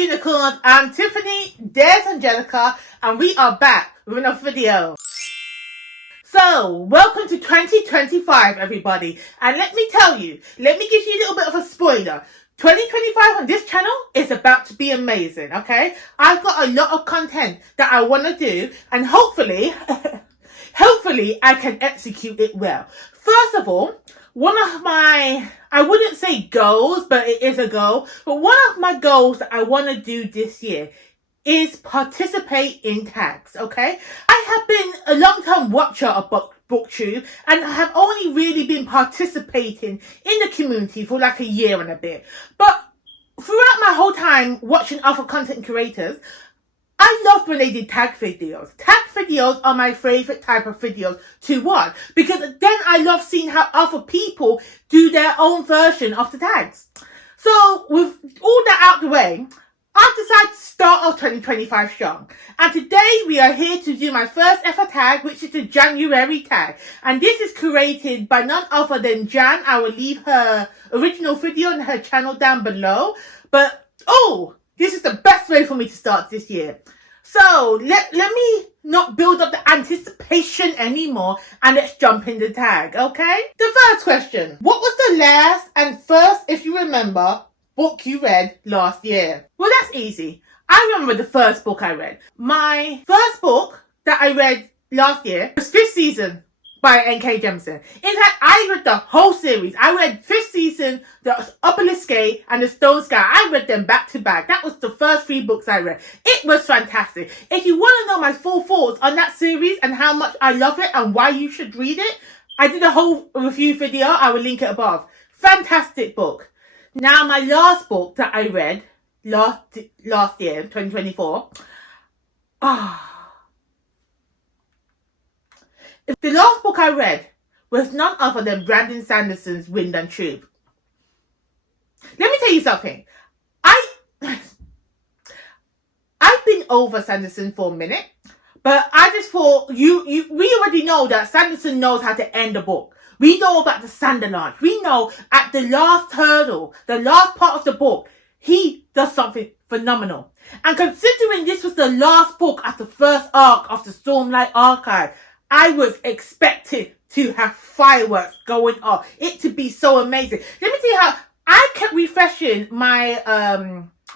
unicorns, I'm Tiffany, there's Angelica, and we are back with another video. So, welcome to 2025 everybody, and let me give you a little bit of a spoiler. 2025 on this channel is about to be amazing, okay? I've got a lot of content that I want to do, and hopefully I can execute it well. First of all, one of my, I wouldn't say goals, but it is a goal, but one of my goals that I want to do this year is participate in tags, okay? I have been a long-time watcher of booktube and have only really been participating in the community for like a year and a bit. But throughout my whole time watching other content creators, I loved when they did tag videos. Tag videos are my favorite type of videos to watch because then I love seeing how other people do their own version of the tags. So with all that out the way, I decided to start off 2025 strong. And today we are here to do my first ever tag, which is the JAN-uary tag. And this is created by none other than Jan. I will leave her original video on her channel down below. But, this is the best way for me to start this year. So, let me not build up the anticipation anymore and let's jump in the tag, okay? The first question. What was the last and first, if you remember, book you read last year? Well, that's easy. I remember the first book I read. My first book that I read last year was 5th Season by N.K. Jemisin. In fact, I read the whole series. I read 5th Season, the Obelisk Gate, and the Stone Sky. I read them back to back. That was the first 3 books I read. It was fantastic. If you want to know my full thoughts on that series and how much I love it and why you should read it, I did a whole review video. I will link it above. Fantastic book. Now, my last book that I read last year, 2024, the last book I read was none other than Brandon Sanderson's Wind and Truth. Let me tell you something. I've been over Sanderson for a minute, but I just thought we already know that Sanderson knows how to end a book. We know about the Sanderlaunch. We know at the last hurdle, the last part of the book, he does something phenomenal. And considering this was the last book at the first arc of the Stormlight Archive, I was expecting to have fireworks going off. It to be so amazing. Let me tell you how I kept refreshing my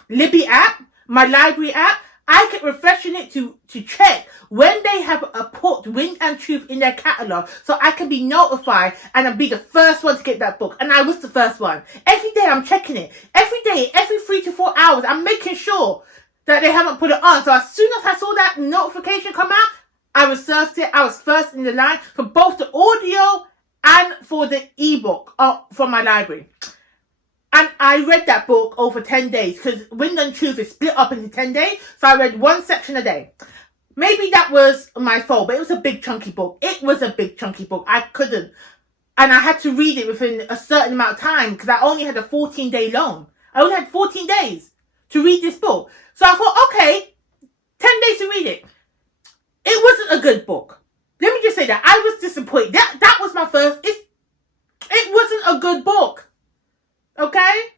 Libby app, my library app. I kept refreshing it to check when they have put Wind and Truth in their catalogue so I can be notified and I'll be the first one to get that book. And I was the first one. Every day I'm checking it. Every day, every 3 to 4 hours, I'm making sure that they haven't put it on. So as soon as I saw that notification come out, I researched it. I was first in the line for both the audio and for the ebook from my library. And I read that book over 10 days because Wind and Truth is split up into 10 days. So I read one section a day. Maybe that was my fault, but it was a big chunky book. It was a big chunky book. I couldn't. And I had to read it within a certain amount of time because I only had a 14-day loan. I only had 14 days to read this book. So I thought, okay, 10 days to read it. It wasn't a good book. Let me just say that. I was disappointed. That was my first. It wasn't a good book. Okay?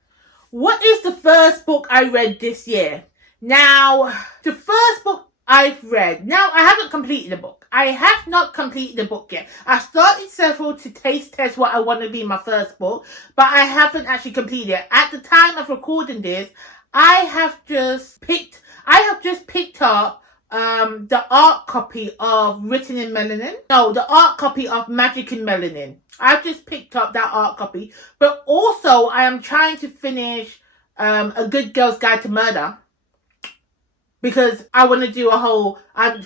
What is the first book I read this year? Now, the first book I've read. Now, I haven't completed the book. I have not completed the book yet. I started several to taste test what I want to be my first book, but I haven't actually completed it. At the time of recording this, I have just picked up the art copy of Written in Melanin. No, the art copy of Magic in Melanin. I've just picked up that art copy. But also, I am trying to finish A Good Girl's Guide to Murder. Because I want to do a whole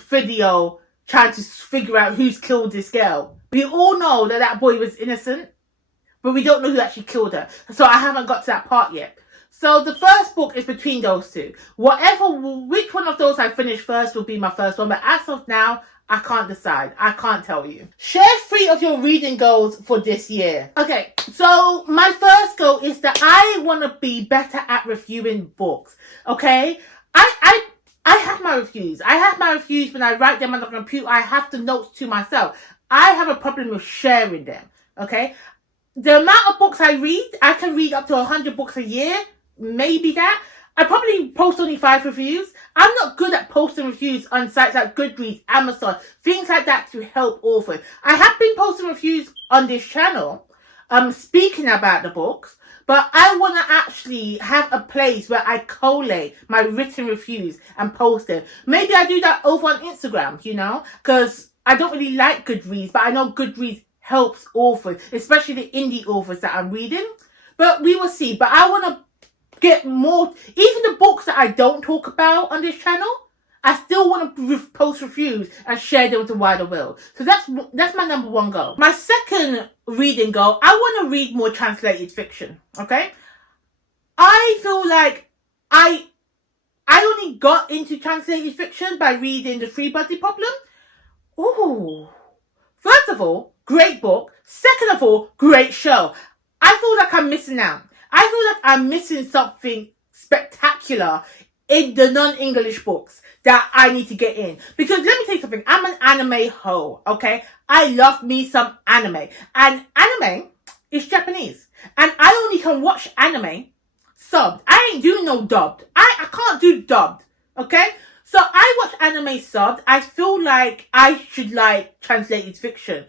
video trying to figure out who's killed this girl. We all know that that boy was innocent. But we don't know who actually killed her. So I haven't got to that part yet. So the first book is between those two. Which one of those I finish first will be my first one. But as of now, I can't decide. I can't tell you. Share 3 of your reading goals for this year. Okay, so my first goal is that I want to be better at reviewing books. Okay? I have my reviews. I have my reviews when I write them on the computer. I have the notes to myself. I have a problem with sharing them. Okay? The amount of books I read, I can read up to 100 books a year. Maybe that. I probably post only 5 reviews. I'm not good at posting reviews on sites like Goodreads, Amazon, things like that to help authors. I have been posting reviews on this channel, speaking about the books, but I want to actually have a place where I collate my written reviews and post them. Maybe I do that over on Instagram, you know, because I don't really like Goodreads, but I know Goodreads helps authors, especially the indie authors that I'm reading. But we will see. But I want to get more, even the books that I don't talk about on this channel, I still want to post reviews and share them with the wider world. So that's my number one goal. My second reading goal, I want to read more translated fiction. Okay, I feel like I only got into translated fiction by reading The Three Body Problem. Ooh, first of all, great book. Second of all, great show. I feel like I'm missing out. I feel like I'm missing something spectacular in the non-English books that I need to get in. Because let me tell you something, I'm an anime hoe, okay? I love me some anime. And anime is Japanese. And I only can watch anime subbed. I ain't doing no dubbed. I can't do dubbed, okay? So I watch anime subbed. I feel like I should like translated fiction.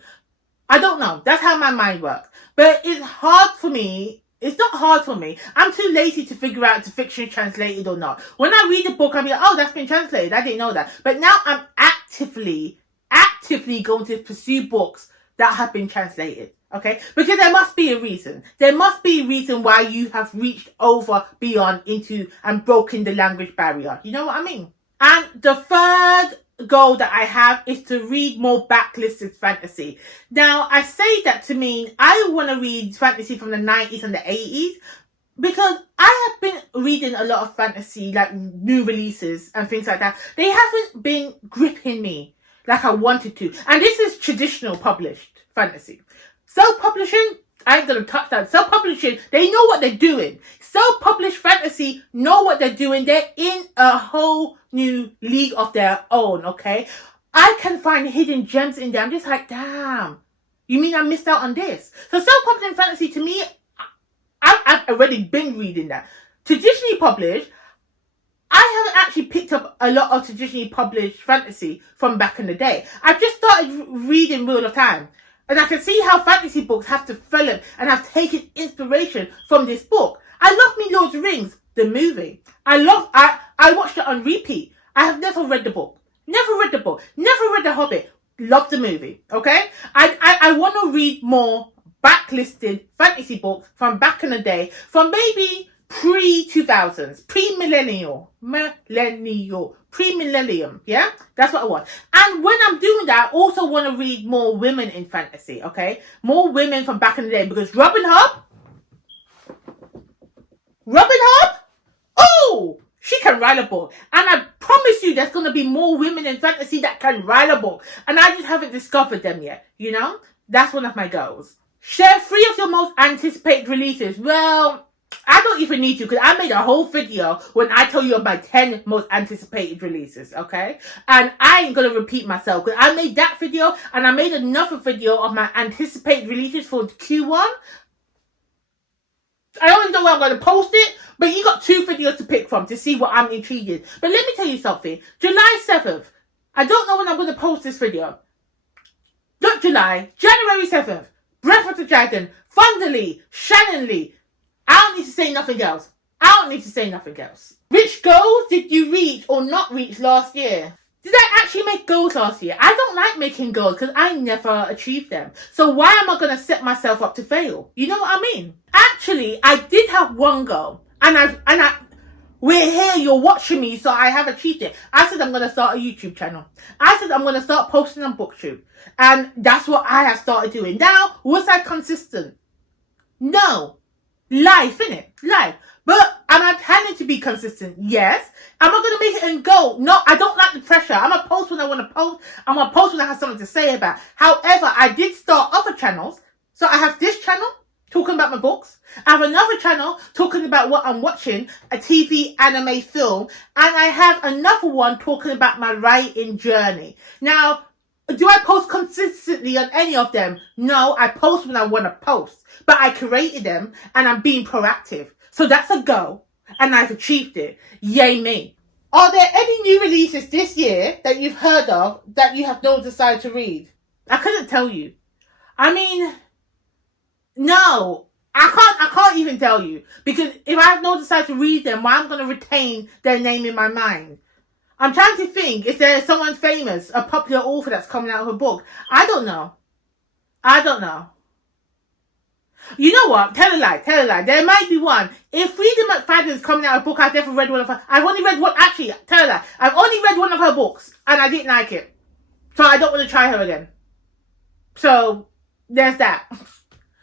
I don't know. That's how my mind works. But it's hard for me. It's not hard for me. I'm too lazy to figure out if the fiction is translated or not. When I read a book, I'm like, oh, that's been translated. I didn't know that. But now I'm actively going to pursue books that have been translated. Okay? Because there must be a reason. There must be a reason why you have reached over, beyond, into, and broken the language barrier. You know what I mean? And the third goal that I have is to read more backlisted fantasy. Now, I say that to mean I want to read fantasy from the 90s and the 80s because I have been reading a lot of fantasy, like new releases and things like that. They haven't been gripping me like I wanted to. And this is traditional published fantasy. Self-publishing, I ain't gonna touch that. Self-publishing, they know what they're doing. Self-published fantasy know what they're doing. They're in a whole new league of their own, okay? I can find hidden gems in there. I'm just like, damn. You mean I missed out on this? So self-publishing fantasy, to me, I've already been reading that. Traditionally published, I haven't actually picked up a lot of traditionally published fantasy from back in the day. I've just started reading Wheel of Time. And I can see how fantasy books have developed and have taken inspiration from this book. I love me Lord of the Rings, the movie. I watched it on repeat. I have never read the book. Never read the book. Never read The Hobbit. Love the movie. Okay? I want to read more backlisted fantasy books from back in the day. From maybe pre-2000s. Pre-millennium, yeah? That's what I want. And when I'm doing that, I also want to read more women in fantasy, okay? More women from back in the day, because Robin Hood, oh, she can write a book. And I promise you there's going to be more women in fantasy that can write a book. And I just haven't discovered them yet, you know? That's one of my goals. Share 3 of your most anticipated releases. Well, I don't even need to, because I made a whole video when I tell you about 10 most anticipated releases, okay? And I ain't going to repeat myself, because I made that video, and I made another video of my anticipated releases for Q1. I don't know where I'm going to post it, but you got 2 videos to pick from to see what I'm intrigued in. But let me tell you something. July 7th. I don't know when I'm going to post this video. Not July. January 7th. Breath of the Dragon. Thunder Lee. Shannon Lee. I don't need to say nothing else. Which goals did you reach or not reach last year? Did I actually make goals last year? I don't like making goals because I never achieved them. So why am I going to set myself up to fail? You know what I mean? Actually, I did have one goal. We're here, you're watching me, so I have achieved it. I said I'm going to start a YouTube channel. I said I'm going to start posting on BookTube. And that's what I have started doing. Now, was I consistent? No. Life, innit? Life. But am I planning to be consistent? Yes. Am I going to make it and go? No, I don't like the pressure. I'm going to post when I want to post. I'm going to post when I have something to say about. However, I did start other channels. So I have this channel talking about my books. I have another channel talking about what I'm watching, a TV, anime, film. And I have another one talking about my writing journey. Now, do I post consistently on any of them? No, I post when I want to post. But I created them and I'm being proactive. So that's a go. And I've achieved it. Yay me. Are there any new releases this year that you've heard of that you have no desire to read? I couldn't tell you. I mean, no. I can't even tell you. Because if I have no desire to read them, well, I'm going to retain their name in my mind. I'm trying to think if there's someone famous, a popular author that's coming out with a book. I don't know. You know what? Tell a lie. There might be one. If Frida McFadden's coming out with a book, I've never read one of her. I've only read one. Actually, tell a lie. I've only read one of her books, and I didn't like it. So I don't want to try her again. So there's that.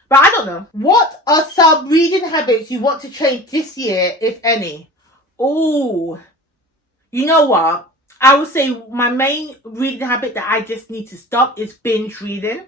But I don't know. What are some reading habits you want to change this year, if any? Oh, you know what? I would say my main reading habit that I just need to stop is binge reading.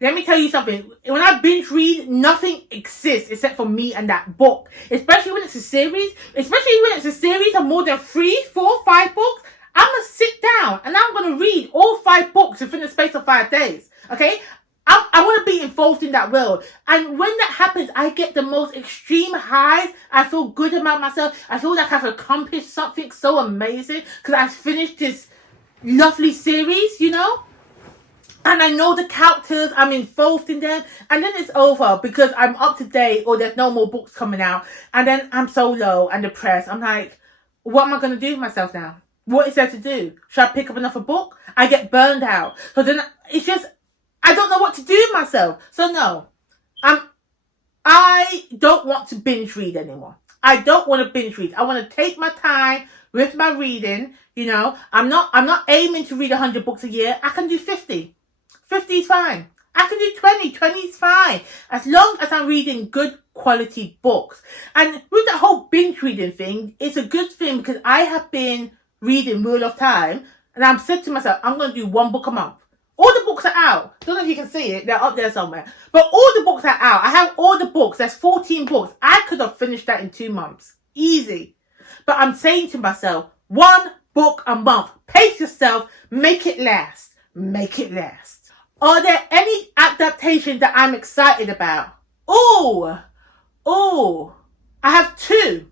Let me tell you something. When I binge read, nothing exists except for me and that book. Especially when it's a series. Especially when it's a series of more than 3, 4, 5 books. I'm going to sit down and I'm going to read all 5 books within the space of 5 days. Okay? I want to be involved in that world. And when that happens, I get the most extreme highs. I feel good about myself. I feel like I've accomplished something so amazing. Because I've finished this lovely series, you know? And I know the characters, I'm involved in them, and then it's over because I'm up to date or there's no more books coming out. And then I'm so low and depressed. I'm like, what am I going to do with myself now? What is there to do? Should I pick up another book? I get burned out. So then it's just, I don't know what to do with myself. So no, I don't want to binge read anymore. I don't want to binge read. I want to take my time with my reading. You know, I'm not aiming to read 100 books a year. I can do 50. 50 is fine. I can do 20. 20 is fine. As long as I'm reading good quality books. And with the whole binge reading thing, it's a good thing because I have been reading Wheel of Time. And I've said to myself, I'm going to do 1 book a month. All the books are out. Don't know if you can see it. They're up there somewhere. But all the books are out. I have all the books. There's 14 books. I could have finished that in 2 months. Easy. But I'm saying to myself, 1 book a month. Pace yourself. Make it last. Make it last. Are there any adaptations that I'm excited about? Oh, I have 2.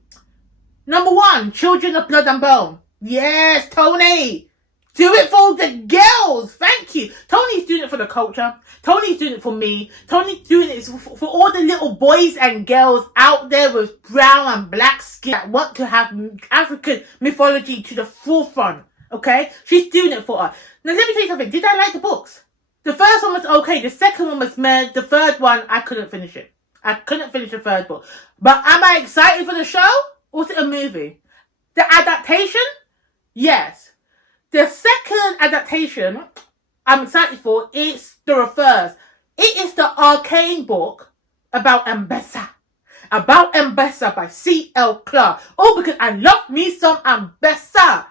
Number 1, Children of Blood and Bone. Yes, Tony. Do it for the girls. Thank you. Tony's doing it for the culture. Tony's doing it for me. Tony's doing it for all the little boys and girls out there with brown and black skin that want to have African mythology to the forefront. Okay? She's doing it for us. Now, let me tell you something. Did I like the books? The first one was okay. The second one was meh. The third one, I couldn't finish it. I couldn't finish the third book. But am I excited for the show? Or was it a movie? The adaptation? Yes. The second adaptation I'm excited for is The Reverse. It is the Arcane book about Ambessa. About Ambessa by C.L. Clarke. Oh, because I love me some Ambessa.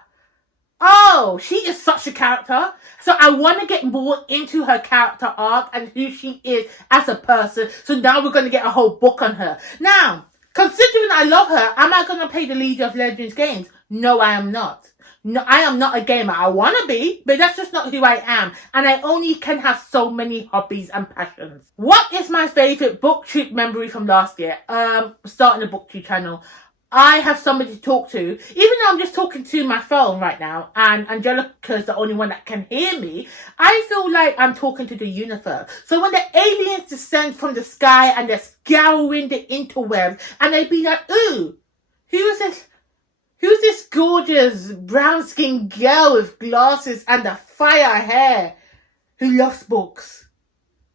Oh, she is such a character. So I want to get more into her character arc and who she is as a person. So now we're going to get a whole book on her. Now, considering I love her, am I going to play the League of Legends games? No, I am not. No, I am not a gamer. I want to be, but that's just not who I am. And I only can have so many hobbies and passions. What is my favourite booktube memory from last year? Starting a booktube channel. I have somebody to talk to. Even though I'm just talking to my phone right now, and Angelica's the only one that can hear me, I feel like I'm talking to the universe. So when the aliens descend from the sky and they're scouring the interwebs, and they be like, ooh, who's this gorgeous brown-skinned girl with glasses and the fire hair who loves books?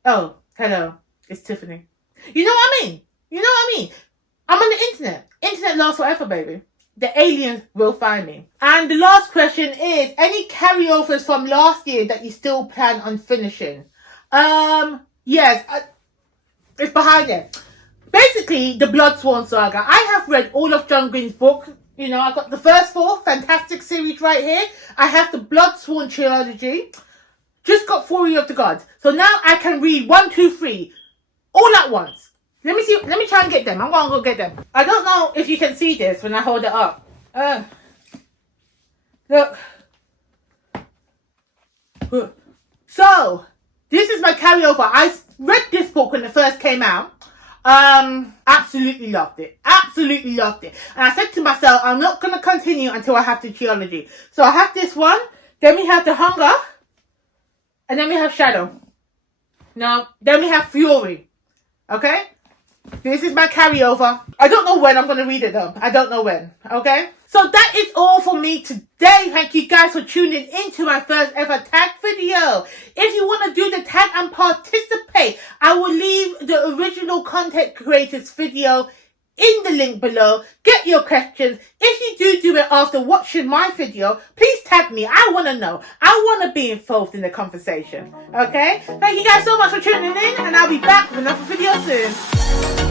Oh, hello, it's Tiffany. You know what I mean? I'm on the internet. Internet lasts forever, baby. The aliens will find me. And the last question is, any carryovers from last year that you still plan on finishing? Yes, it's behind it. Basically, the Bloodsworn Saga. I have read all of John Green's books. You know, I got the first 4 fantastic series right here. I have the Bloodsworn trilogy. Just got Fury of the Gods. So now I can read 1, 2, 3 all at once. Let me see. Let me try and get them. I'm going to go get them. I don't know if you can see this when I hold it up. Look. So, this is my carryover. I read this book when it first came out. Absolutely loved it. absolutely loved it. And I said to myself, I'm not going to continue until I have the geology. So I have this one, then we have the hunger, and then we have shadow. Now, then we have fury. Okay? This is my carryover. I don't know when I'm going to read it though. I don't know when. Okay? So that is all for me today. Thank you guys for tuning into my first ever tag video. If you want to do the tag and participate, I will leave the original content creators video in the link below. Get your questions. If you do it after watching my video, please tag me. I want to know. I want to be involved in the conversation. Okay? Thank you guys so much for tuning in, and I'll be back with another video soon.